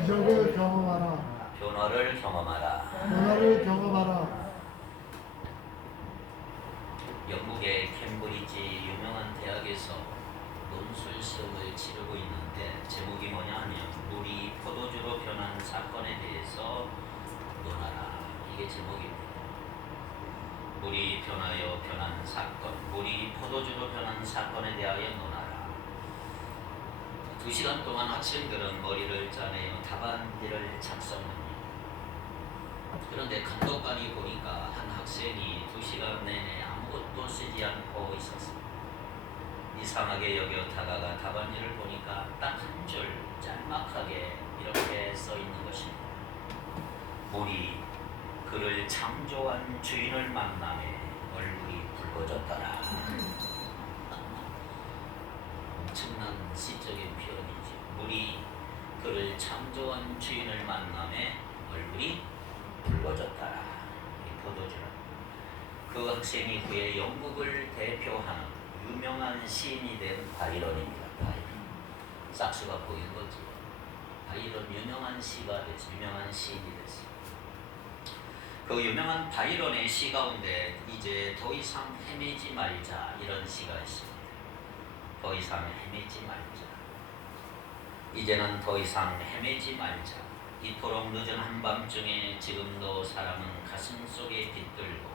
기적을 경험하라. 변화를 경험하라. 변화를 경험하라. 영국의 캠브리지 유명한 대학에서 논술 시험을 치르고 있는데 제목이 뭐냐 하면 물이 포도주로 변한 사건에 대해서 논하라. 이게 제목입니다. 물이 변하여 변한 사건, 물이 포도주로 변한 사건에 대하여 논하라. 2시간 동안 학생들은 머리를 짜내어 답안지를 작성합니다. 그런데 감독관이 보니까 한 학생이 2시간 내내 아무것도 쓰지 않고 있었습니다. 이상하게 여겨 다가가 답안지를 보니까 딱 한 줄 짤막하게 이렇게 써 있는 것입니다. 물이 그를 창조한 주인을 만남에 얼굴이 붉어졌더라. 엄청난 시적인 표현이지. 물이 그를 창조한 주인을 만남에 얼굴이 붉어졌더라. 이 포도주라. 그 학생이 후에 영국을 대표하는 유명한 시인이 된 바이런입니다. 바이런. 싹수가 보인 거지. 바이런 유명한 시가 됐어. 유명한 시인이 됐어. 그 유명한 바이런의 시 가운데 이제 더 이상 헤매지 말자 이런 시가 있습니다. 더 이상 헤매지 말자. 이제는 더 이상 헤매지 말자. 이토록 늦은 한밤중에 지금도 사람은 가슴 속에 깃들고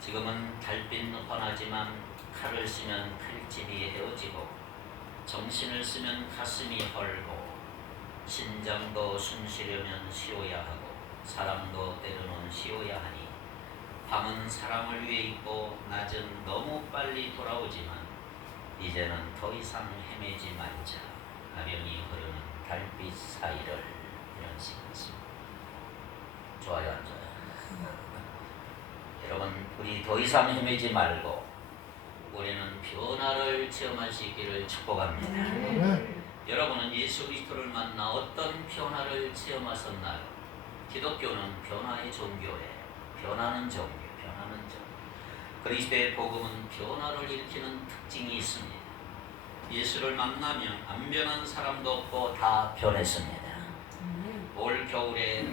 지금은 달빛 훤하지만 칼을 쓰면 칼집이 헤어지고 정신을 쓰면 가슴이 헐고 심장도 숨 쉬려면 쉬어야 하고 사람도 때로는 쉬어야 하니 밤은 사람을 위해 있고 낮은 너무 빨리 돌아오지만 이제는 더 이상 헤매지 말자. 아련히 흐르는 달빛 사이를 이런 식이었습니다. 좋아요 안 좋아요? 여러분 우리 더 이상 헤매지 말고 우리는 변화를 체험할 수 있기를 축복합니다. 네. 여러분은 예수 그리스도를 만나 어떤 변화를 체험하셨나요? 기독교는 변화의 종교예요. 변하는 종교, 변하는 종교. 그리스도의 복음은 변화를 일으키는 특징이 있습니다. 예수를 만나면 안 변한 사람도 없고 다 변했습니다. 올 겨울에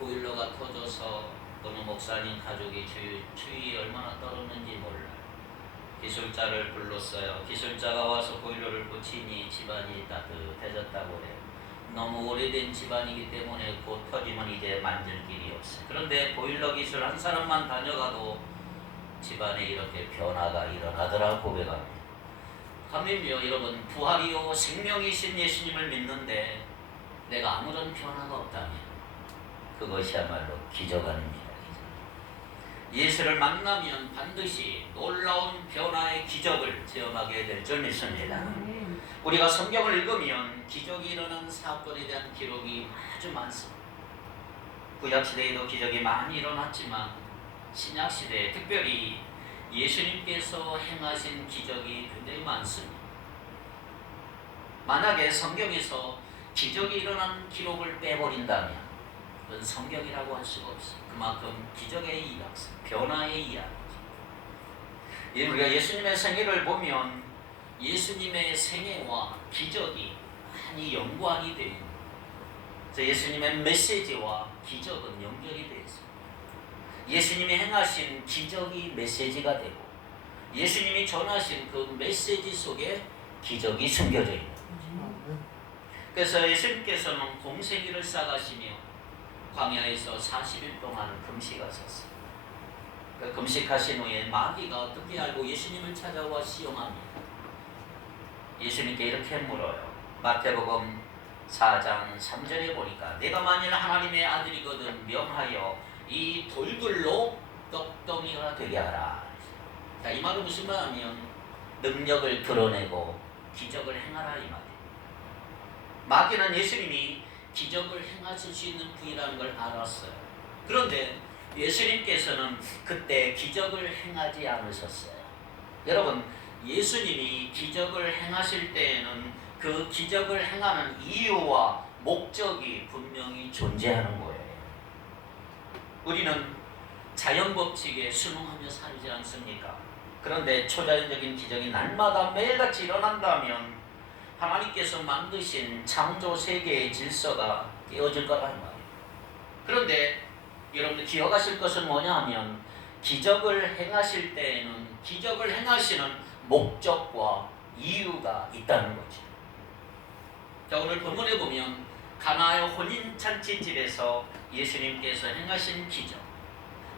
보일러가 터져서 어느 목사님 가족이 추위 얼마나 떨었는지 몰라요. 기술자를 불렀어요. 기술자가 와서 보일러를 고치니 집안이 따뜻해졌다고 그래요. 너무 오래된 집안이기 때문에 곧 터지면 이제 만질 길이 없어요. 그런데 보일러 기술 한 사람만 다녀가도 집안에 이렇게 변화가 일어나더라 고백합니다. 하물며 여러분 부활이요 생명이신 예수님을 믿는데 내가 아무런 변화가 없다면 그것이야말로 기적 아닙니다. 예수를 만나면 반드시 놀라운 변화의 기적을 체험하게 될 줄 믿습니다. 우리가 성경을 읽으면 기적이 일어난 사건에 대한 기록이 아주 많습니다. 구약시대에도 기적이 많이 일어났지만 신약시대에 특별히 예수님께서 행하신 기적이 굉장히 많습니다. 만약에 성경에서 기적이 일어난 기록을 빼버린다면 그건 성경이라고 할 수가 없어요. 그만큼 기적의 이야기, 변화의 이야기죠. 우리가 예수님의 생애를 보면 예수님의 생애와 기적이 많이 연관이 되어 있는 거예요. 예수님의 메시지와 기적은 연결이 되어 있습니다. 예수님이 행하신 기적이 메시지가 되고 예수님이 전하신 그 메시지 속에 기적이 숨겨져 있는 거죠. 그래서 예수님께서는 공생이를 싸가시며 광야에서 40일 동안 금식하셨어요. 그 금식하신 후에 마귀가 어떻게 알고 예수님을 찾아와 시험합니다. 예수님께 이렇게 물어요. 마태복음 4장 3절에 보니까 내가 만일 하나님의 아들이거든 명하여 이 돌들로 떡덩이가 되게 하라. 자, 이 말은 무슨 말이냐면 능력을 드러내고 기적을 행하라 이 말이에요. 마귀는 예수님이 기적을 행하실 수 있는 분이라는 걸 알았어요. 그런데 예수님께서는 그때 기적을 행하지 않으셨어요. 여러분 예수님이 기적을 행하실 때에는 그 기적을 행하는 이유와 목적이 분명히 존재하는 거예요. 우리는 자연법칙에 순응하며 살지 않습니까? 그런데 초자연적인 기적이 날마다 매일같이 일어난다면 하나님께서 만드신 창조 세계의 질서가 깨어질 거란 말이에요. 그런데 여러분들 기억하실 것은 뭐냐 하면 기적을 행하실 때에는 기적을 행하시는 목적과 이유가 있다는 거죠. 자, 오늘 본문에 보면 가나의 혼인잔치집에서 예수님께서 행하신 기적,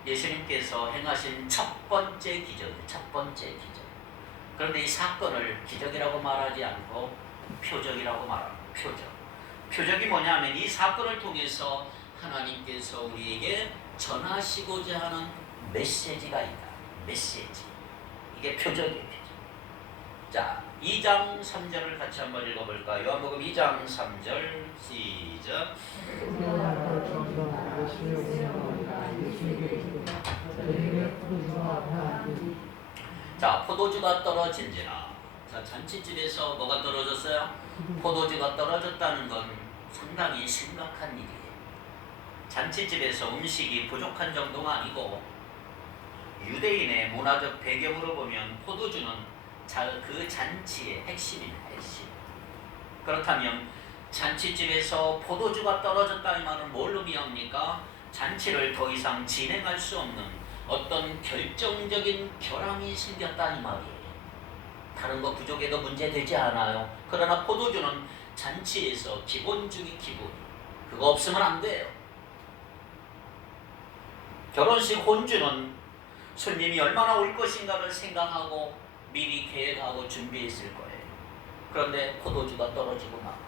예수님께서 행하신 첫 번째 기적이에요. 첫 번째 기적. 그런데 이 사건을 기적이라고 말하지 않고 표적이라고 말합니다. 표적. 표적이 뭐냐면 이 사건을 통해서 하나님께서 우리에게 전하시고자 하는 메시지가 있다. 메시지. 이게 표적이에요. 표적. 자, 2장 3절을 같이 한번 읽어볼까요? 요한복음 2장 3절 시작. 자, 포도주가 떨어진지라. 자, 잔치집에서 뭐가 떨어졌어요? 포도주가 떨어졌다는 건 상당히 심각한 일이에요. 잔치집에서 음식이 부족한 정도가 아니고 유대인의 문화적 배경으로 보면 포도주는 그 잔치의 핵심입니다. 핵심. 그렇다면 잔치집에서 포도주가 떨어졌다 이 말은 뭘 의미합니까? 잔치를 더 이상 진행할 수 없는 어떤 결정적인 결함이 생겼다 이 말이에요. 다른 거 부족해도 문제되지 않아요. 그러나 포도주는 잔치에서 기본 중의 기본. 그거 없으면 안 돼요. 결혼식 혼주는 손님이 얼마나 올 것인가를 생각하고 미리 계획하고 준비했을 거예요. 그런데 포도주가 떨어지고 막.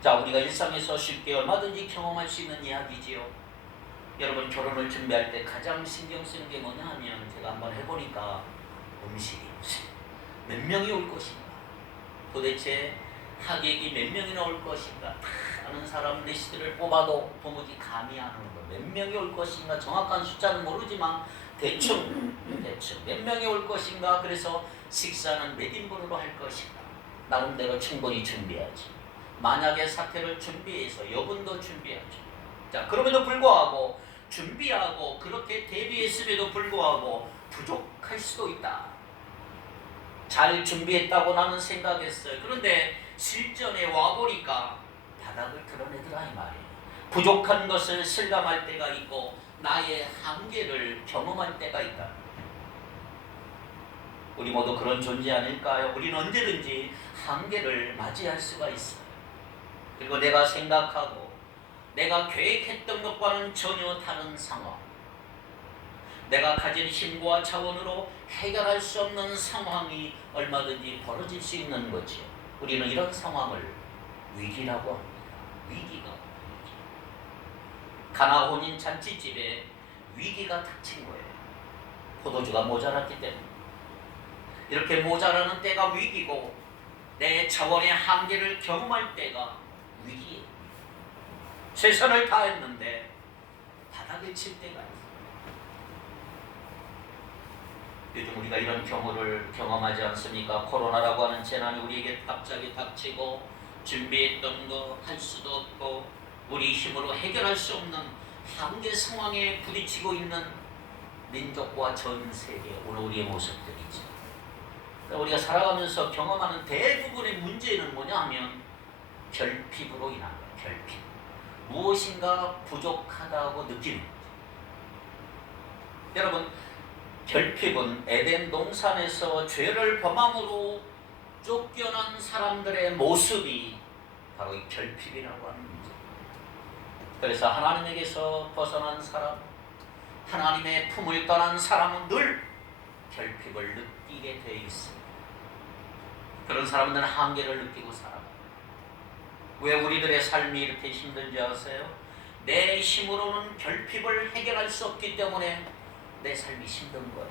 자, 우리가 일상에서 쉽게 얼마든지 경험할 수 있는 이야기지요. 여러분 결혼을 준비할 때 가장 신경 쓰는 게 뭐냐 하면 제가 한번 해보니까 음식이 몇 명이 올 것인가, 도대체 하객이 몇 명이나 올 것인가, 아는 사람 리스트를 뽑아도 도무지 감이 안 오는 거. 몇 명이 올 것인가 정확한 숫자는 모르지만 대충 몇 명이 올 것인가. 그래서 식사는 몇 인분으로 할 것인가 나름대로 충분히 준비하지. 만약에 사태를 준비해서 여분도 준비하죠. 자, 그럼에도 불구하고 준비하고 그렇게 대비했음에도 불구하고 부족할 수도 있다. 잘 준비했다고 나는 생각했어요. 그런데 실전에 와보니까 바닥을 드러내더라 이 말이에요. 부족한 것을 실감할 때가 있고 나의 한계를 경험할 때가 있다. 우리 모두 그런 존재 아닐까요? 우리는 언제든지 한계를 맞이할 수가 있어요. 그리고 내가 생각하고 내가 계획했던 것과는 전혀 다른 상황, 내가 가진 힘과 자원으로 해결할 수 없는 상황이 얼마든지 벌어질 수 있는 거죠. 우리는 이런 상황을 위기라고 합니다. 위기가. 가나 혼인 잔치집에 위기가 닥친 거예요. 포도주가 모자랐기 때문에. 이렇게 모자라는 때가 위기고 내 자원의 한계를 경험할 때가 위기예요. 최선을 다했는데 바닥에 칠 때가 있어요. 요즘 우리가 이런 경우를 경험하지 않습니까? 코로나라고 하는 재난이 우리에게 갑자기 닥치고 준비했던 거 할 수도 없고 우리 힘으로 해결할 수 없는 한계 상황에 부딪히고 있는 민족과 전 세계 오늘 우리의 모습들이죠. 우리가 살아가면서 경험하는 대부분의 문제는 뭐냐 하면 결핍으로 인한 거예요. 결핍. 무엇인가 부족하다고 느끼는 거죠. 여러분, 결핍은 에덴 동산에서 죄를 범함으로 쫓겨난 사람들의 모습이 바로 이 결핍이라고 하는 문제입니다. 그래서 하나님에게서 벗어난 사람, 하나님의 품을 떠난 사람은 늘 결핍을 느끼게 되어 있습니다. 그런 사람들은 한계를 느끼고 살아요. 왜 우리들의 삶이 이렇게 힘든지 아세요? 내 힘으로는 결핍을 해결할 수 없기 때문에 내 삶이 힘든 거예요.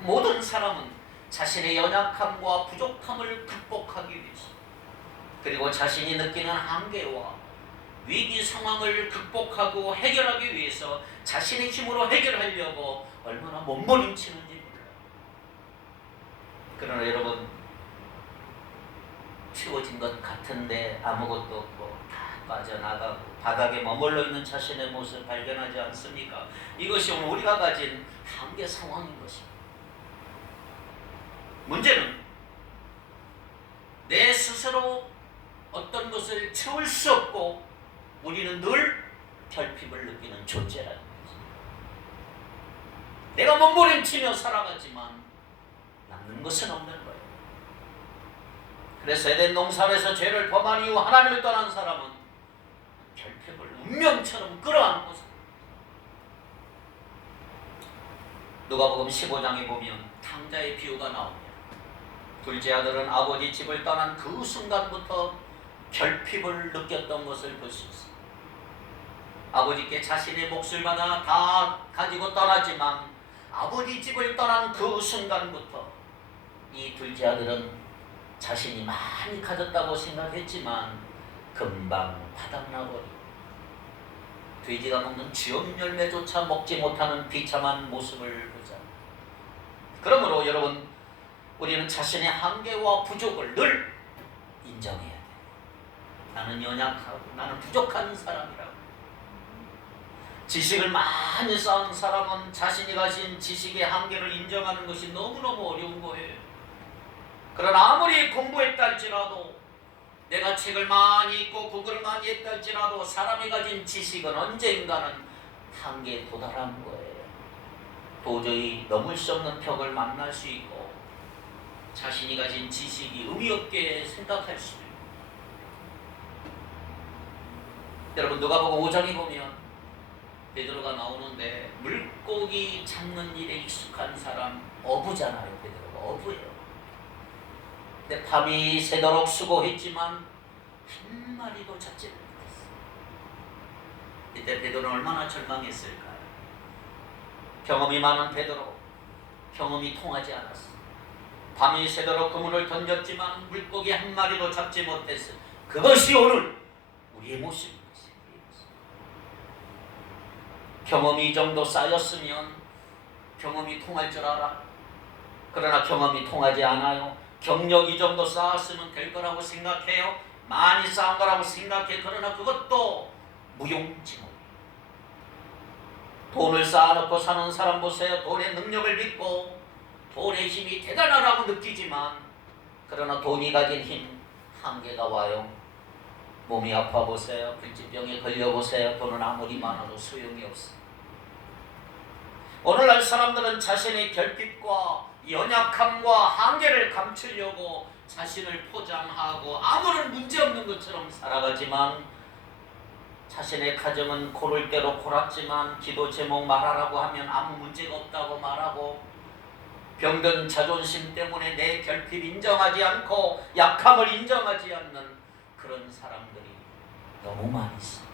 모든 사람은 자신의 연약함과 부족함을 극복하기 위해서, 그리고 자신이 느끼는 한계와 위기 상황을 극복하고 해결하기 위해서 자신의 힘으로 해결하려고 얼마나 몸부림치는지 몰라요. 그러나 여러분, 채워진 것 같은데 아무것도 없고 다 빠져나가고 바닥에 머물러 있는 자신의 모습을 발견하지 않습니까? 이것이 오늘 우리가 가진 한계 상황인 것입니다. 문제는 것을 채울 수 없고 우리는 늘 결핍을 느끼는 존재라는 거지. 내가 몸부림치며 살아가지만 남는 것은 없는 거예요. 그래서 에덴 동산에서 죄를 범한 이후 하나님을 떠난 사람은 결핍을 운명처럼 끌어안고 삽니다. 누가복음 15장에 보면 탕자의 비유가 나옵니다. 둘째 아들은 아버지 집을 떠난 그 순간부터 결핍을 느꼈던 것을 볼 수 있습니다. 아버지께 자신의 몫을 받아 다 가지고 떠나지만 아버지 집을 떠난 그 순간부터 이 둘째 아들은 자신이 많이 가졌다고 생각했지만 금방 바닥나버리고 돼지가 먹는 쥐엄 열매조차 먹지 못하는 비참한 모습을 보자. 그러므로 여러분, 우리는 자신의 한계와 부족을 늘 인정해야 돼요. 나는 연약하고 나는 부족한 사람이라고. 지식을 많이 쌓은 사람은 자신이 가진 지식의 한계를 인정하는 것이 너무너무 어려운 거예요. 그러나 아무리 공부했다 할지라도, 내가 책을 많이 읽고 구글을 많이 했다 할지라도 사람이 가진 지식은 언젠가는 한계에 도달하는 거예요. 도저히 넘을 수 없는 벽을 만날 수 있고 자신이 가진 지식이 의미 없게 생각할 수도 있고. 여러분, 누가복음 5장에 보면 베드로가 나오는데 물고기 잡는 일에 익숙한 사람 어부잖아요. 베드로가 어부예요. 근데 밤이 새도록 수고했지만 한 마리도 잡지 못했어. 이때 베드로는 얼마나 절망했을까요? 경험이 많은 베드로, 경험이 통하지 않았어. 밤이 새도록 그물을 던졌지만 물고기 한 마리도 잡지 못했어. 그것이 오늘 우리의 모습인 것이에요. 경험이 이 정도 쌓였으면 경험이 통할 줄 알아. 그러나 경험이 통하지 않아요. 경력 이 정도 쌓았으면 될 거라고 생각해요. 많이 쌓은 거라고 생각해. 그러나 그것도 무용지물. 돈을 쌓아놓고 사는 사람 보세요. 돈의 능력을 믿고 돈의 힘이 대단하다고 느끼지만, 그러나 돈이 가진 힘 한계가 와요. 몸이 아파 보세요. 불치병에 걸려 보세요. 돈은 아무리 많아도 소용이 없어. 오늘날 사람들은 자신의 결핍과 연약함과 한계를 감추려고 자신을 포장하고 아무런 문제없는 것처럼 살아가지만, 자신의 가정은 고를 대로 골았지만 기도 제목 말하라고 하면 아무 문제가 없다고 말하고, 병든 자존심 때문에 내 결핍 인정하지 않고 약함을 인정하지 않는 그런 사람들이 너무 많이 있습니다.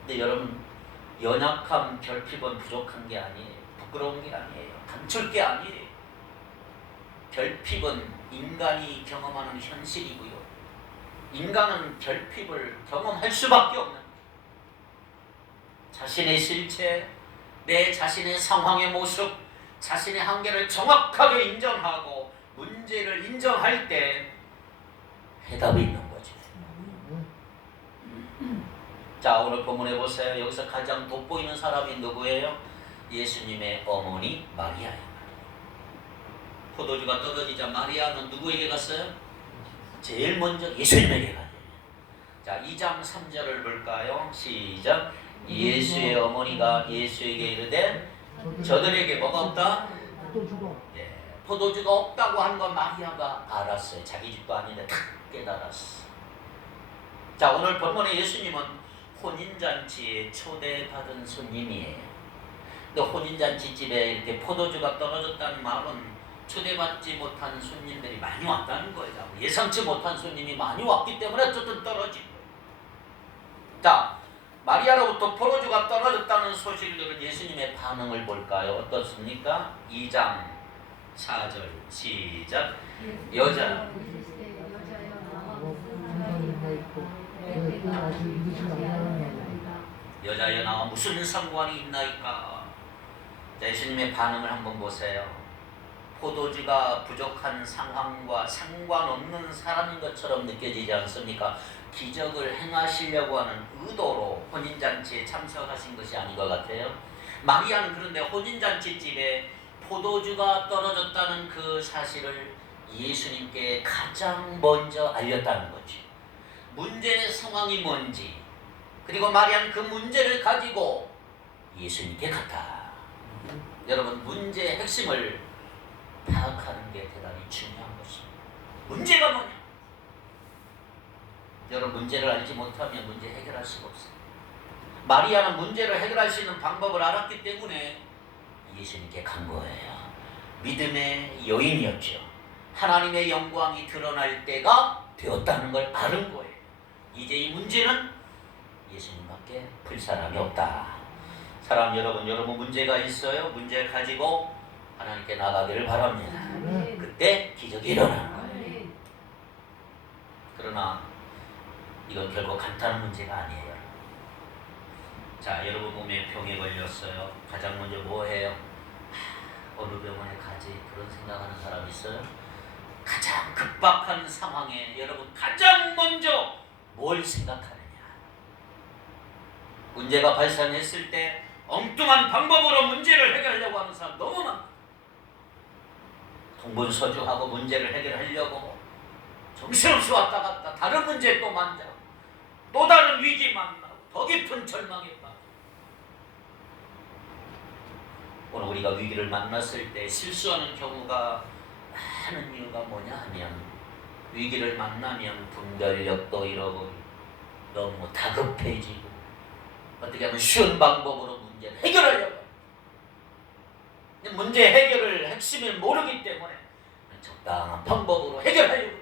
근데 여러분, 연약함, 결핍은 부족한 게 아니에요. 부끄러운 게 아니에요. 감출 게 아니에요. 결핍은 인간이 경험하는 현실이고요. 인간은 결핍을 경험할 수밖에 없는 거예요. 자신의 실체, 내 자신의 상황의 모습, 자신의 한계를 정확하게 인정하고 문제를 인정할 때 해답이 있는 거죠. 자, 오늘 본문에 보세요. 여기서 가장 돋보이는 사람이 누구예요? 예수님의 어머니 마리아예요. 포도주가 떨어지자 마리아는 누구에게 갔어요? 제일 먼저 예수님에게 가요. 자, 2장 3절을 볼까요? 시작. 예수의 어머니가 예수에게 이르되 저들에게 뭐가 없다? 예, 포도주가 없다고 한 건 마리아가 알았어요. 자기 집도 아닌데 탁 깨달았어. 자, 오늘 본문에 예수님은 혼인잔치에 초대받은 손님이에요. 근데 혼인잔치 집에 이렇게 포도주가 떨어졌다는 말은 초대받지 못한 손님들이 많이 왔다는 거예요. 예상치 못한 손님이 많이 왔기 때문에 어쨌든 떨어진 거예요. 자, 마리아로부터 포도주가 떨어졌다는 소식을 들은 예수님의 반응을 볼까요? 어떻습니까? 2장 4절 시작. 여자여 나와 무슨 상관이 있나이까? 자, 예수님의 반응을 한번 보세요. 포도주가 부족한 상황과 상관없는 사람인 것처럼 느껴지지 않습니까? 기적을 행하시려고 하는 의도로 혼인잔치에 참석하신 것이 아닌 것 같아요. 마리아는 그런데 혼인잔치집에 포도주가 떨어졌다는 그 사실을 예수님께 가장 먼저 알렸다는 거지. 문제의 상황이 뭔지, 그리고 마리아는 그 문제를 가지고 예수님께 갔다. 여러분, 문제의 핵심을 파악하는 게 대단히 중요한 것입니다. 문제가 뭐냐? 여러분, 문제를 알지 못하면 문제 해결할 수가 없어요. 마리아는 문제를 해결할 수 있는 방법을 알았기 때문에 예수님께 간 거예요. 믿음의 여인이었죠. 하나님의 영광이 드러날 때가 되었다는 걸 아는 거예요. 이제 이 문제는 예수님밖에 풀 사람이 없다. 사람 여러분, 여러분 문제가 있어요. 문제를 가지고 하나님께 나가기를 바랍니다. 그때 기적이 일어나는 거예요. 그러나 이건 결국 간단한 문제가 아니에요. 자, 여러분 몸에 병에 걸렸어요. 가장 먼저 뭐 해요? 어느 병원에 가지? 그런 생각하는 사람 있어요? 가장 급박한 상황에 여러분 가장 먼저 뭘 생각하느냐? 문제가 발생했을 때 엉뚱한 방법으로 문제를 해결하려고 하는 사람 너무 많아. 동분서주하고 문제를 해결하려고 정신없이 왔다 갔다 다른 문제 또 만나고 또 다른 위기 만나고 더 깊은 절망에 빠져. 오늘 우리가 위기를 만났을 때 실수하는 경우가 많은 이유가 뭐냐 하면 위기를 만나면 분별력도 잃어버리고 너무 다급해지고 어떻게 하면 쉬운 방법으로 문제를 해결하려고 해요. 문제 해결을 핵심을 모르기 때문에 적당한 방법으로 해결하려고 해요.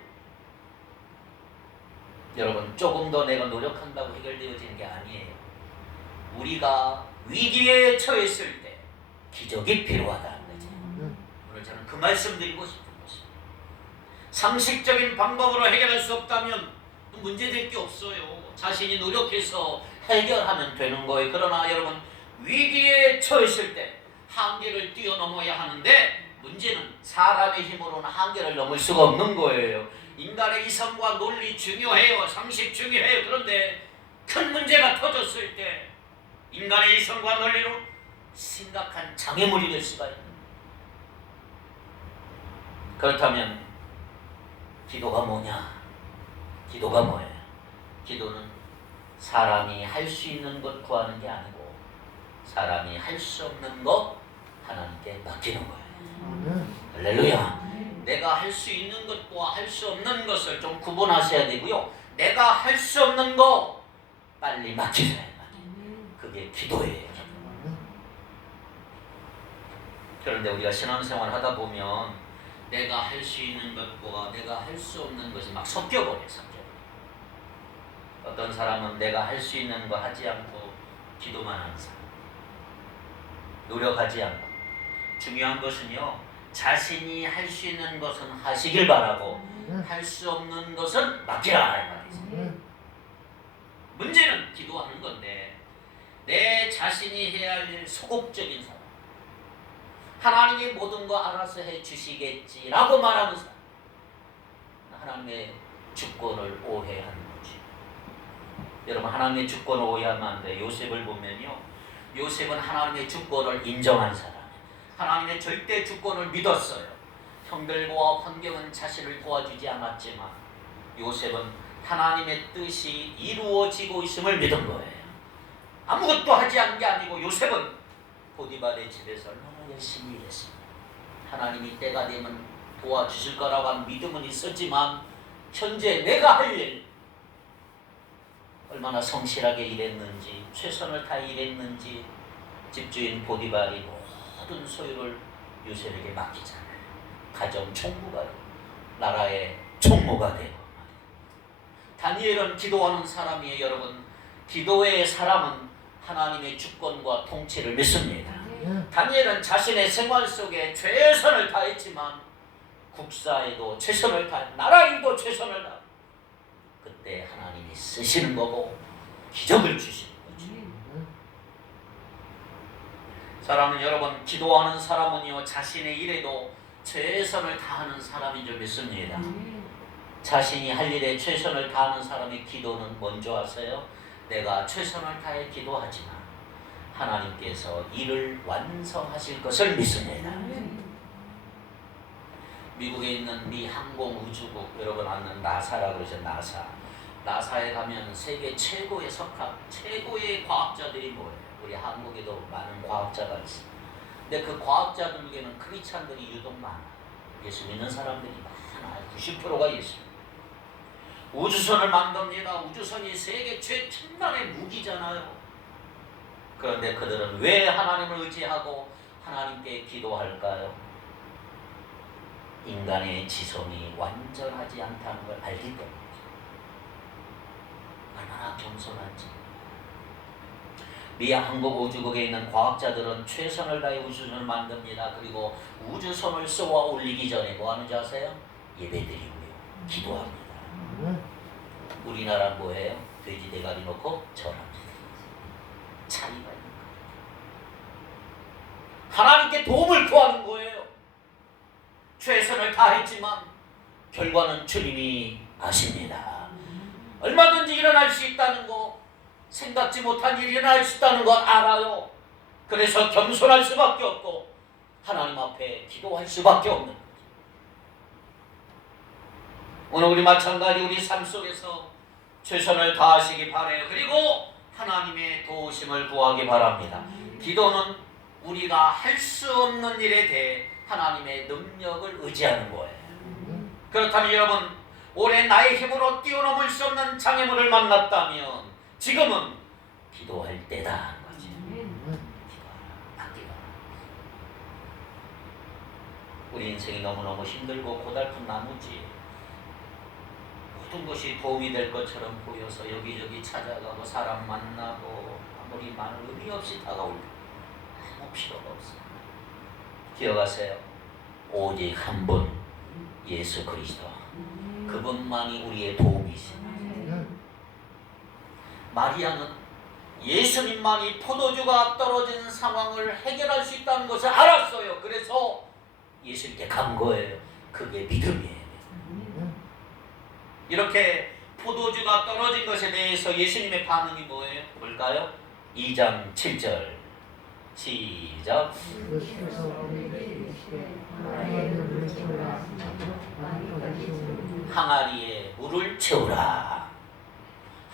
여러분, 조금 더 내가 노력한다고 해결되어지는 게 아니에요. 우리가 위기에 처했을 때 기적이 필요하다는 거죠. 오늘 저는 그 말씀 드리고 싶은 것입니다. 상식적인 방법으로 해결할 수 없다면 문제될 게 없어요. 자신이 노력해서 해결하면 되는 거예요. 그러나 여러분, 위기에 처했을 때 한계를 뛰어넘어야 하는데 문제는 사람의 힘으로는 한계를 넘을 수가 없는 거예요. 인간의 이성과 논리 중요해요. 상식 중요해요. 그런데 큰 문제가 터졌을 때 인간의 이성과 논리로 심각한 장애물이 될 수가 있는. 그렇다면 기도가 뭐냐? 기도가 뭐예요? 기도는 사람이 할 수 있는 것 구하는 게 아니고 사람이 할 수 없는 것 하나님께 맡기는 거예요. 할렐루야. 내가 할 수 있는 것과 할 수 없는 것을 좀 구분하셔야 되고요. 내가 할 수 없는 거 빨리 맡기세요. 그게 기도예요. 그런데 우리가 신앙생활 하다 보면 내가 할 수 있는 것과 내가 할 수 없는 것이 막 섞여버려요. 어떤 사람은 내가 할 수 있는 거 하지 않고 기도만 하는 사람, 노력하지 않고. 중요한 것은요, 자신이 할 수 있는 것은 하시길 바라고 할 수 없는 것은 맡기라 이 말이죠. 문제는 기도하는 건데 내 자신이 해야 할 일 소극적인 사람, 하나님이 모든 거 알아서 해주시겠지라고 말하는 사람, 하나님의 주권을 오해하는 거지. 여러분, 하나님의 주권을 오해하면 안 돼. 요셉을 보면요, 요셉은 하나님의 주권을 인정한 사람, 하나님의 절대 주권을 믿었어요. 형들과 환경은 자신을 도와주지 않았지만 요셉은 하나님의 뜻이 이루어지고 있음을 믿은 거예요. 아무것도 하지 않은 게 아니고 요셉은 보디발의 집에서 얼마나 열심히 일했습니다. 하나님이 때가 되면 도와주실 거라고 하는 믿음은 있었지만 현재 내가 할 일, 얼마나 성실하게 일했는지, 최선을 다해 일했는지 집주인 보디발이 모든 소유를 요셉에게 맡기잖아요. 가정 총무가 되고 나라의 총무가 되고. 다니엘은 기도하는 사람이에요. 여러분, 기도의 사람은 하나님의 주권과 통치를 믿습니다. 다니엘은 자신의 생활 속에 최선을 다했지만 국사에도 최선을 다해, 나라 일도 최선을 다해. 그때 하나님이 쓰시는 거고 기적을 주시는 거죠. 사람은 여러분, 기도하는 사람은요, 자신의 일에도 최선을 다하는 사람인 줄 믿습니다. 자신이 할 일에 최선을 다하는 사람의 기도는 뭔지 아세요? 내가 최선을 다해 기도하지만 하나님께서 일을 완성하실 것을 믿습니다. 미국에 있는 미 항공우주국, 여러분 아는 나사라고 그러죠. 나사에 가면 세계 최고의 최고의 과학자들이 뭐예요? 우리 한국에도 많은 과학자가 있어요. 근데 그 과학자들 중에는 크리스찬들이 유독 많아요. 예수 믿는 사람들이 많아요. 90%가 예수. 우주선을 만듭니다. 우주선이 세계 최첨단의 무기잖아요. 그런데 그들은 왜 하나님을 의지하고 하나님께 기도할까요? 인간의 지성이 완전하지 않다는 걸 알기 때문이죠. 얼마나 겸손한지. 미 항공우주국에 있는 과학자들은 최선을 다해 우주선을 만듭니다. 그리고 우주선을 쏘아 올리기 전에 뭐 하는지 아세요? 예배드리고요. 기도합니다. 우리나라 뭐해요? 돼지 대가리 놓고 절합니다. 차이가 있는 거예요. 하나님께 도움을 구하는 거예요. 최선을 다했지만 결과는 주님이 아십니다. 얼마든지 일어날 수 있다는 거, 생각지 못한 일이 일어날 수 있다는 건 알아요. 그래서 겸손할 수밖에 없고 하나님 앞에 기도할 수밖에 없는 거죠. 오늘 우리 마찬가지 우리 삶 속에서 최선을 다하시기 바라요. 그리고 하나님의 도우심을 구하기 바랍니다. 기도는 우리가 할 수 없는 일에 대해 하나님의 능력을 의지하는 거예요. 그렇다면 여러분, 올해 나의 힘으로 뛰어넘을 수 없는 장애물을 만났다면 지금은 기도할 때다 하는 거지. 기도하라. 우리 인생이 너무너무 힘들고 고달픈 나머지 모든 것이 도움이 될 것처럼 보여서 여기저기 찾아가고 사람 만나고 아무리 많은 의미 없이 다가올 아무 필요가 없어요. 기억하세요. 오직 한 분, 예수 그리스도. 그분만이 우리의 도움이십니다. 마리아는 예수님만이 포도주가 떨어진 상황을 해결할 수 있다는 것을 알았어요. 그래서 예수님께 간 거예요. 그게 믿음이에요. 이렇게 포도주가 떨어진 것에 대해서 예수님의 반응이 뭐예요? 뭘까요? 2장 7절 시작. 항아리에 물을 채우라.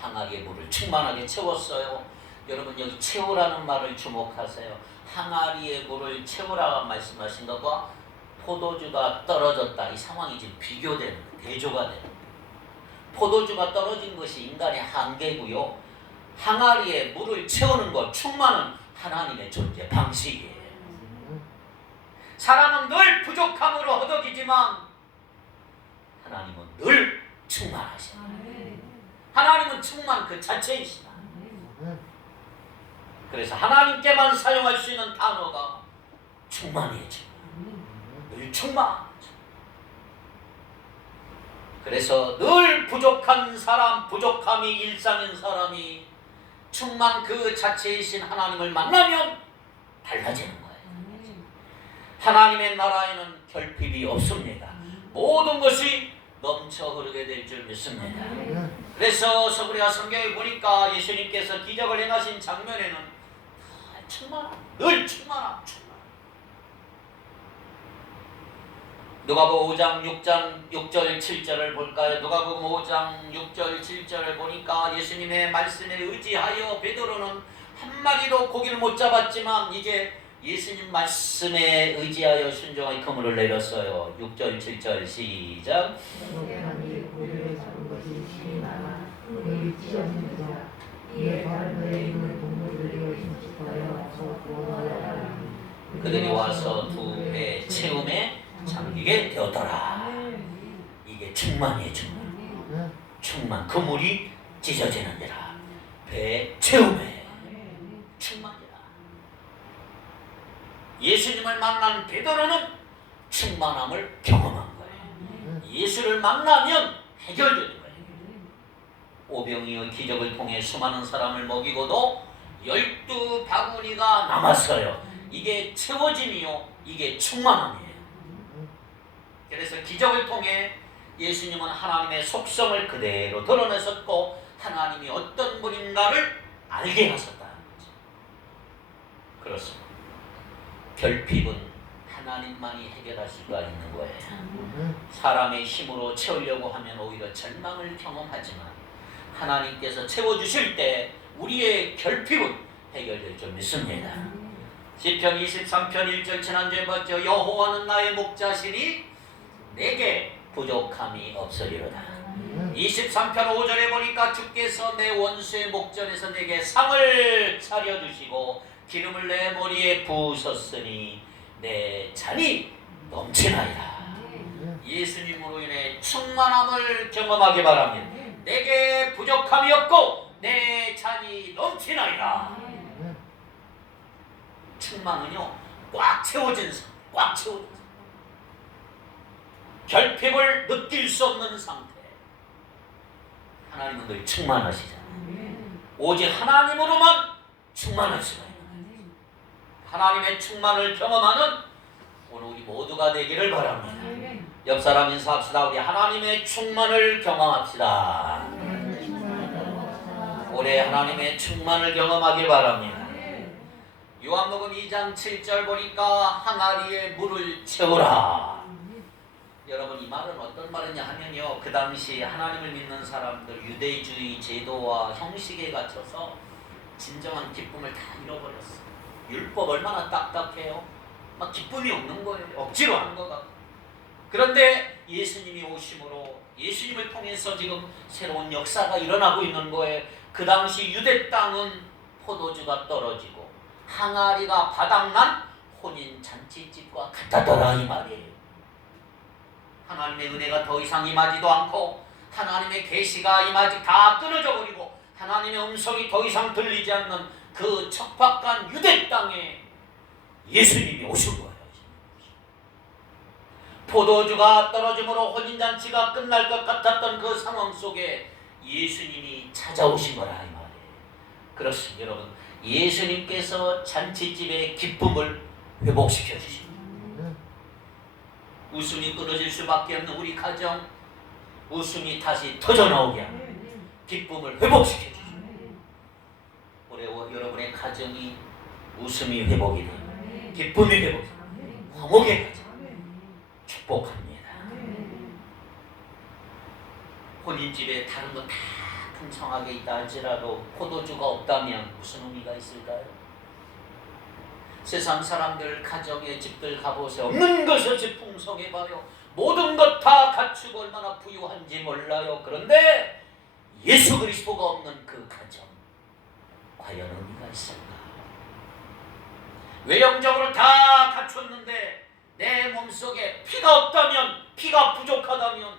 항아리에 물을 충만하게 채웠어요. 여러분 여기 채우라는 말을 주목하세요. 항아리에 물을 채우라 말씀하신 것과 포도주가 떨어졌다, 이 상황이 지금 비교되는, 대조가 되는. 포도주가 떨어진 것이 인간의 한계고요. 항아리에 물을 채우는 것, 충만은 하나님의 존재 방식이에요. 사람은 늘 부족함으로 허덕이지만 하나님은 늘 충만하시다. 하나님은 충만 그 자체이시다. 그래서 하나님께만 사용할 수 있는 단어가 충만이에요. 늘 충만. 그래서 늘 부족한 사람, 부족함이 일상인 사람이 충만 그 자체이신 하나님을 만나면 달라지는 거예요. 하나님의 나라에는 결핍이 없습니다. 모든 것이 넘쳐 흐르게 될 줄 믿습니다. 그래서 우리가 성경에 보니까 예수님께서 기적을 행하신 장면에는 늘 충만함. 누가복음 5장 6절 7절을 볼까요? 누가복음 5장 6절 7절을 보니까 예수님의 말씀에 의지하여 베드로는 한 마리도 고기를 못 잡았지만 이제 예수님 말씀에 의지하여 순종하여 그물을 내렸어요. 6절 7절 시작. 고기를 잡은 것이 심히 많아 그물이 찢어집니다. 이에 다른 배에 있는 동물들이 힘쓰여 구원하여 하니 그들이 와서 두 배 채움에 잠기게 되었더라. 이게 충만이에요. 충만. 그물이 찢어지는지라 배 채움에 충만이라. 예수님을 만난 베드로는 충만함을 경험한 거예요. 예수를 만나면 해결되는 거예요. 오병이의 기적을 통해 수많은 사람을 먹이고도 12바구니가 남았어요. 이게 채워짐이요, 이게 충만함이에요. 그래서 기적을 통해 예수님은 하나님의 속성을 그대로 드러내셨고 하나님이 어떤 분인가를 알게 하셨다는 거죠. 그렇습니다. 결핍은 하나님만이 해결할 수가 있는 거예요. 아멘. 사람의 힘으로 채우려고 하면 오히려 절망을 경험하지만 하나님께서 채워주실 때 우리의 결핍은 해결될 줄 믿습니다. 시편 23편 1절 지난주에 봤죠. 여호와는 나의 목자시니 내게 부족함이 없으리로다. 23편 5절에 보니까 주께서 내 원수의 목전에서 내게 상을 차려주시고 기름을 내 머리에 부으셨으니 내 잔이 넘치나이다. 예수님으로 인해 충만함을 경험하기 바랍니다. 내게 부족함이 없고 내 잔이 넘치나이다. 충만은요, 꽉 채워진 상태, 꽉 채워진 상태. 결핍을 느낄 수 없는 상태. 하나님은 늘 충만하시잖아요. 오직 하나님으로만 충만할 수가 있는 하나님의 충만을 경험하는 오늘 우리 모두가 되기를 바랍니다. 옆 사람 인사합시다. 우리 하나님의 충만을 경험합시다. 올해 하나님의 충만을 경험하길 바랍니다. 요한복음 2장 7절 보니까 항아리에 물을 채우라. 여러분, 이 말은 어떤 말이냐 하면요, 그 당시 하나님을 믿는 사람들 유대주의 제도와 형식에 갇혀서 진정한 기쁨을 다 잃어버렸어. 율법 얼마나 딱딱해요. 막 기쁨이 없는 거예요. 억지로 하는 것 같고. 그런데 예수님이 오심으로 예수님을 통해서 지금 새로운 역사가 일어나고 있는 거예요. 그 당시 유대 땅은 포도주가 떨어지고 항아리가 바닥난 혼인 잔치집과 같다더라 이 말이에요. 하나님의 은혜가 더 이상 임하지도 않고 하나님의 계시가 임하지 다 끊어져 버리고 하나님의 음성이 더 이상 들리지 않는 그 척박한 유대 땅에 예수님이 오신 거예요. 포도주가 떨어짐으로 혼인잔치가 끝날 것 같았던 그 상황 속에 예수님이 찾아오신 거라 이 말이에요. 그렇습니다. 여러분, 예수님께서 잔치집의 기쁨을 회복시켜 주십니다. 웃음이 끊어질 수밖에 없는 우리 가정, 웃음이 다시 터져나오게 하는 기쁨을 회복시켜 주십니다. 올해 여러분의 가정이 웃음이 회복이 되고 기쁨이 회복이 되고 화목의 가정 축복합니다. 혼인집에 다른 거 다 풍성하게 있다 할지라도 포도주가 없다면 무슨 의미가 있을까요? 세상 사람들 가정의 집들 가보세요. 없는 것을 풍성해봐요. 모든 것 다 갖추고 얼마나 부유한지 몰라요. 그런데 예수 그리스도가 없는 그 가정 과연 의미가 있을까? 외형적으로 다 갖췄는데 내 몸속에 피가 없다면, 피가 부족하다면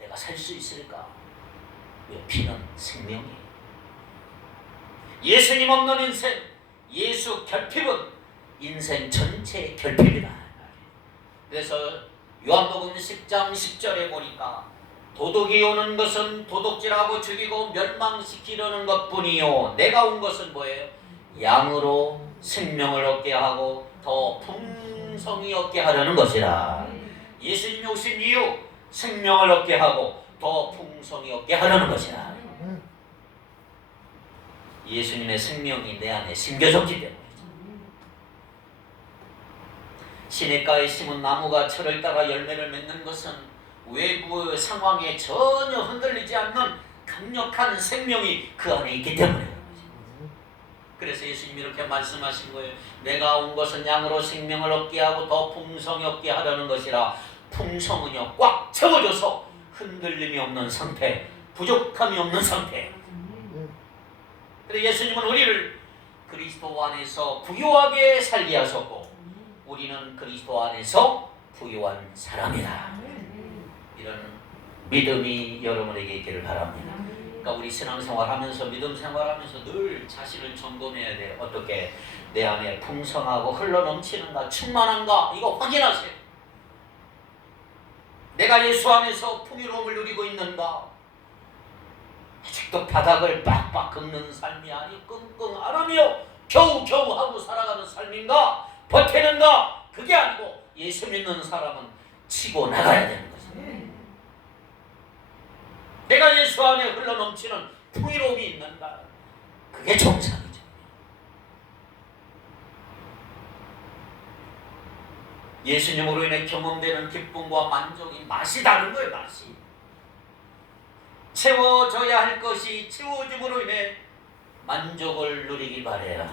내가 살 수 있을까? 왜? 피는 생명이에요. 예수님 없는 인생, 예수 결핍은 인생 전체의 결핍이다. 그래서 요한복음 10장 10절에 보니까 도둑이 오는 것은 도둑질하고 죽이고 멸망시키려는 것뿐이요 내가 온 것은 뭐예요? 양으로 생명을 얻게 하고 더 풍성히 얻게 하려는 것이라. 예수님이 오신 이유 생명을 얻게 하고 더 풍성히 얻게 하려는 것이라. 예수님의 생명이 내 안에 심겨졌기 때문이죠. 시냇가에 심은 나무가 철을 따라 열매를 맺는 것은 외부 상황에 전혀 흔들리지 않는 강력한 생명이 그 안에 있기 때문에. 그래서 예수님이 이렇게 말씀하신 거예요. 내가 온 것은 양으로 생명을 얻게 하고 더 풍성히 얻게 하려는 것이라. 풍성은요 꽉 채워져서 흔들림이 없는 상태, 부족함이 없는 상태. 그래서 예수님은 우리를 그리스도 안에서 부유하게 살게 하셨고 우리는 그리스도 안에서 부유한 사람이다. 이런 믿음이 여러분에게 있기를 바랍니다. 그러니까 우리 신앙생활하면서 믿음 생활하면서 늘 자신을 점검해야 돼요. 어떻게 내 안에 풍성하고 흘러넘치는가, 충만한가, 이거 확인하세요. 내가 예수 안에서 풍요로움을 누리고 있는가? 아직도 바닥을 빡빡 긁는 삶이 아니 끙끙 앓으며 겨우겨우 하고 살아가는 삶인가? 버티는가? 그게 아니고 예수 믿는 사람은 치고 나가야 되는 것입니다. 내가 예수 안에 흘러넘치는 풍요로움이 있는가? 그게 정상이죠. 예수님으로 인해 경험되는 기쁨과 만족이 맛이 다른 거예요. 맛이. 채워져야 할 것이 채워짐으로 인해 만족을 누리기 바래요.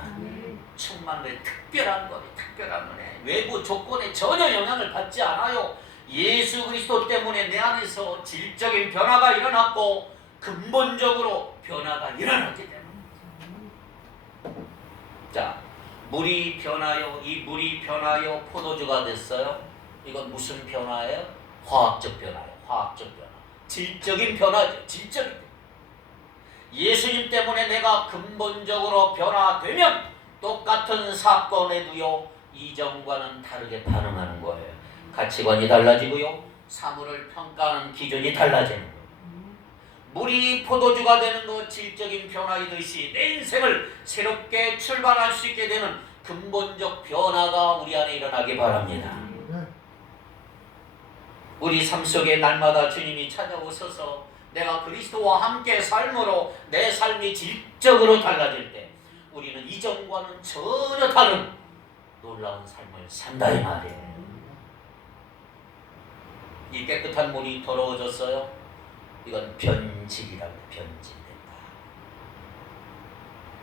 충만의 특별한 거예요. 특별한 은혜. 외부 조건에 전혀 영향을 받지 않아요. 예수 그리스도 때문에 내 안에서 질적인 변화가 일어났고 근본적으로 변화가 일어났기 때문에. 자, 물이 변하여, 이 물이 변하여 포도주가 됐어요. 이건 무슨 변화예요? 화학적 변화예요. 화학적 변화. 질적인 변화죠. 질적인 변화. 예수님 때문에 내가 근본적으로 변화되면 똑같은 사건에도요, 이전과는 다르게 반응하는 거예요. 가치관이 달라지고요, 사물을 평가하는 기준이 달라지는 거예요. 물이 포도주가 되는 것, 질적인 변화이듯이 내 인생을 새롭게 출발할 수 있게 되는 근본적 변화가 우리 안에 일어나기 바랍니다. 우리 삶 속에 날마다 주님이 찾아오셔서 내가 그리스도와 함께 삶으로 내 삶이 질적으로 달라질 때 우리는 이전과는 전혀 다른 놀라운 삶을 산다 이 말이에요. 이 깨끗한 물이 더러워졌어요. 이건 변질이라고. 변질됐다.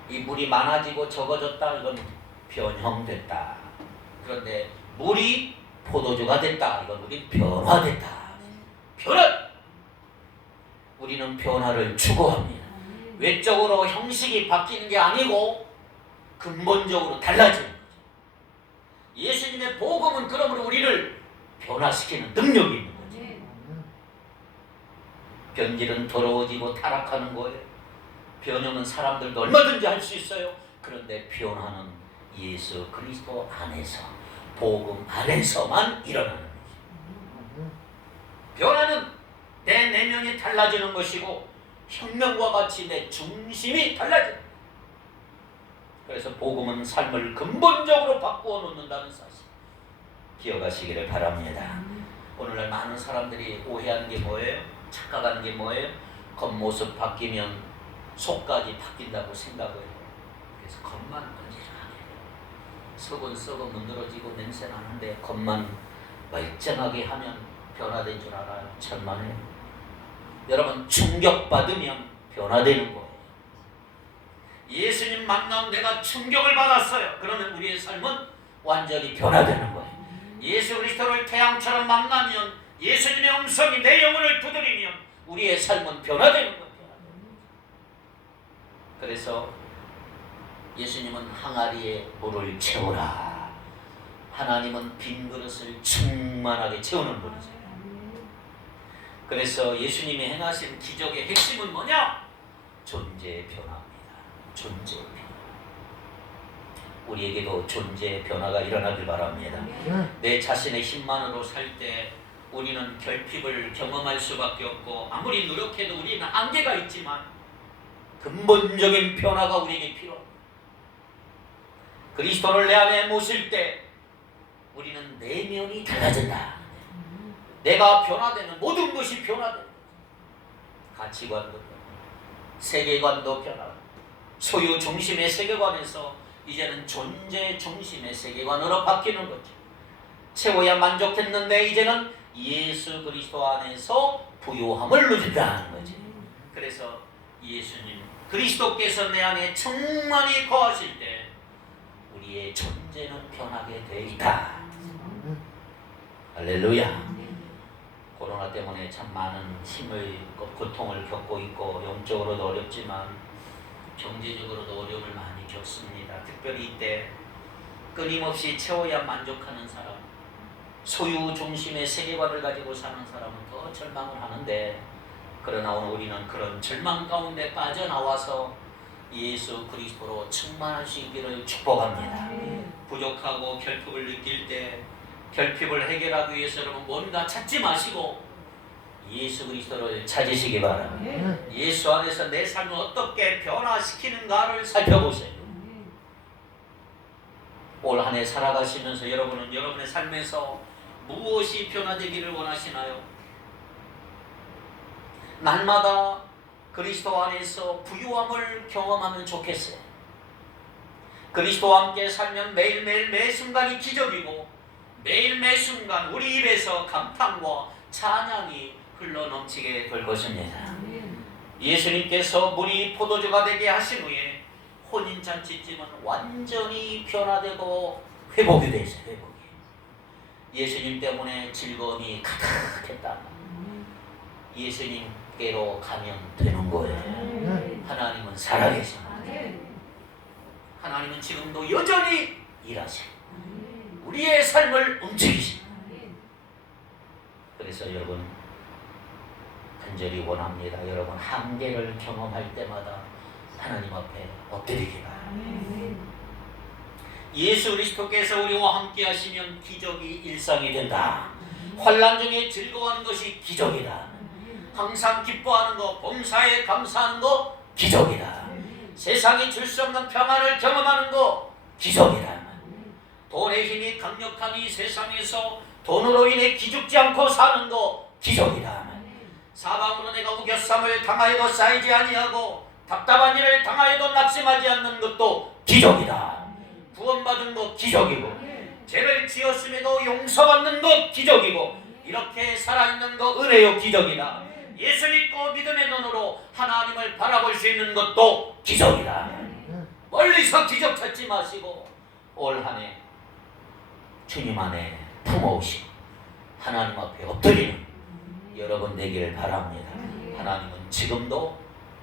이 물이 많아지고 적어졌다. 이건 변형됐다. 그런데 물이 포도주가 됐다. 이건 우리 변화됐다. 변화. 우리는 변화를 추구합니다. 외적으로 형식이 바뀌는 게 아니고 근본적으로 달라지는 거죠. 예수님의 복음은 그러므로 우리를 변화시키는 능력이 있는 거죠. 변질은 더러워지고 타락하는 거예요. 변형은 사람들도 얼마든지 할 수 있어요. 그런데 변화는 예수 그리스도 안에서, 복음 안에서만 일어나는 거죠. 변화는 내 내면이 달라지는 것이고 혁명과 같이 내 중심이 달라지는 거예요. 그래서 복음은 삶을 근본적으로 바꾸어 놓는다는 사실 기억하시기를 바랍니다. 오늘날 많은 사람들이 오해하는 게 뭐예요? 착각하는 게 뭐예요? 겉모습 바뀌면 속까지 바뀐다고 생각을 해요. 그래서 겉만 건지하게 속은 썩어 문드러지고 냄새 나는데 겉만 멀쩡하게 하면 변화된 줄 알아요. 천만에. 여러분, 충격받으면 변화되는 거예요. 예수님 만나면 내가 충격을 받았어요. 그러면 우리의 삶은 완전히 변화되는 거예요. 예수 그리스도를 태양처럼 만나면, 예수님의 음성이 내 영혼을 두드리면 우리의 삶은 변화되는 거예요. 그래서 예수님은 항아리에 물을 채우라. 하나님은 빈 그릇을 충만하게 채우는 분이세요. 그래서 예수님이 행하신 기적의 핵심은 뭐냐? 존재의 변화입니다. 존재의 변화. 우리에게도 존재의 변화가 일어나길 바랍니다. 내 자신의 힘만으로 살 때 우리는 결핍을 경험할 수밖에 없고 아무리 노력해도 우리는 한계가 있지만 근본적인 변화가 우리에게 필요합니다. 그리스도를 내 안에 모실 때 우리는 내면이 달라진다. 내가 변화되는 모든 것이 변화된다. 가치관도 변화, 세계관도 변화, 소유 중심의 세계관에서 이제는 존재 중심의 세계관으로 바뀌는 거죠. 채워야 만족했는데 이제는 예수 그리스도 안에서 부요함을 누린다는 거죠. 그래서 예수님 그리스도께서 내 안에 충만히 거하실 때 우리의 존재는 변하게 되어 있다. 할렐루야. 코로나 때문에 참 많은 힘을, 고통을 겪고 있고 영적으로도 어렵지만 경제적으로도 어려움을 많이 겪습니다. 특별히 이때 끊임없이 채워야 만족하는 사람, 소유 중심의 세계관을 가지고 사는 사람은 더 절망을 하는데, 그러나 오늘 우리는 그런 절망 가운데 빠져나와서 예수 그리스도로 충만할 수 있기를 축복합니다. 부족하고 결핍을 느낄 때 결핍을 해결하기 위해서 여러분 뭔가 찾지 마시고 예수 그리스도를 찾으시기 바랍니다. 예수 안에서 내 삶을 어떻게 변화시키는가를 살펴보세요. 올 한 해 살아가시면서 여러분은 여러분의 삶에서 무엇이 변화되기를 원하시나요? 날마다 그리스도 안에서 부유함을 경험하면 좋겠어요. 그리스도와 함께 살면 매일매일 매 순간이 기적이고 매일 매 순간 우리 입에서 감탄과 찬양이 흘러넘치게 될 것입니다. 예수님께서 물이 포도주가 되게 하신 후에 혼인잔치집은 완전히 변화되고 회복이 되죠. 회복이. 예수님 때문에 즐거움이 가득했다. 예수님께로 가면 되는 거예요. 하나님은 살아계십니다. 하나님은 지금도 여전히 일하시고 우리의 삶을 움직이십니다. 그래서 여러분 간절히 원합니다. 여러분 한계를 경험할 때마다 하나님 앞에 엎드리기 바랍니다. 예수 그리스도께서 우리와 함께 하시면 기적이 일상이 된다. 환난 중에 즐거워하는 것이 기적이다. 항상 기뻐하는 것, 범사에 감사하는 것 기적이다. 세상이 줄 수 없는 평안을 경험하는 것 기적이다. 돈의 힘이 강력한 이 세상에서 돈으로 인해 기죽지 않고 사는 것 기적이다. 사방으로 내가 우겨쌈을 당하여도 쌓이지 아니하고 답답한 일을 당하여도 낙심하지 않는 것도 기적이다. 구원받은 것 기적이고 죄를 지었음에도 용서받는 것 기적이고 이렇게 살아있는 것 은혜요 기적이다. 예수 믿고 믿음의 눈으로 하나님을 바라볼 수 있는 것도 기적이다. 멀리서 기적 찾지 마시고 올 한 해 주님 안에 품어오시고 하나님 앞에 엎드리는 여러분 되기를 바랍니다. 하나님은 지금도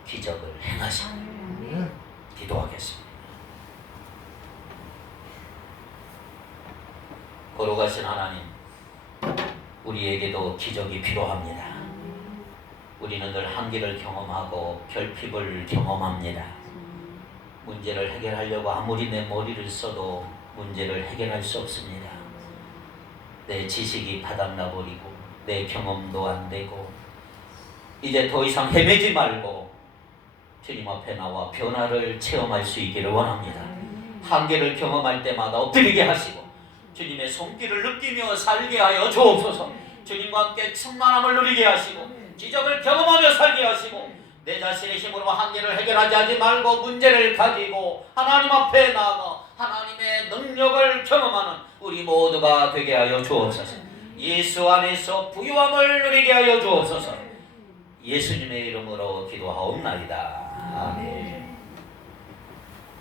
기적을 행하십니다. 기도하겠습니다. 걸어가신 하나님, 우리에게도 기적이 필요합니다. 우리는 늘 한계를 경험하고 결핍을 경험합니다. 문제를 해결하려고 아무리 내 머리를 써도 문제를 해결할 수 없습니다. 내 지식이 바닥나버리고 내 경험도 안 되고 이제 더 이상 헤매지 말고 주님 앞에 나와 변화를 체험할 수 있기를 원합니다. 한계를 경험할 때마다 엎드리게 하시고 주님의 손길을 느끼며 살게 하여 주옵소서. 주님과 함께 충만함을 누리게 하시고 기적을 경험하며 살게 하시고 내 자신의 힘으로 한계를 해결하지 말고 문제를 가지고 하나님 앞에 나아가 하나님의 능력을 경험하는 우리 모두가 되게 하여 주옵소서. 예수 안에서 부유함을 누리게 하여 주옵소서. 예수님의 이름으로 기도하옵나이다. 아멘.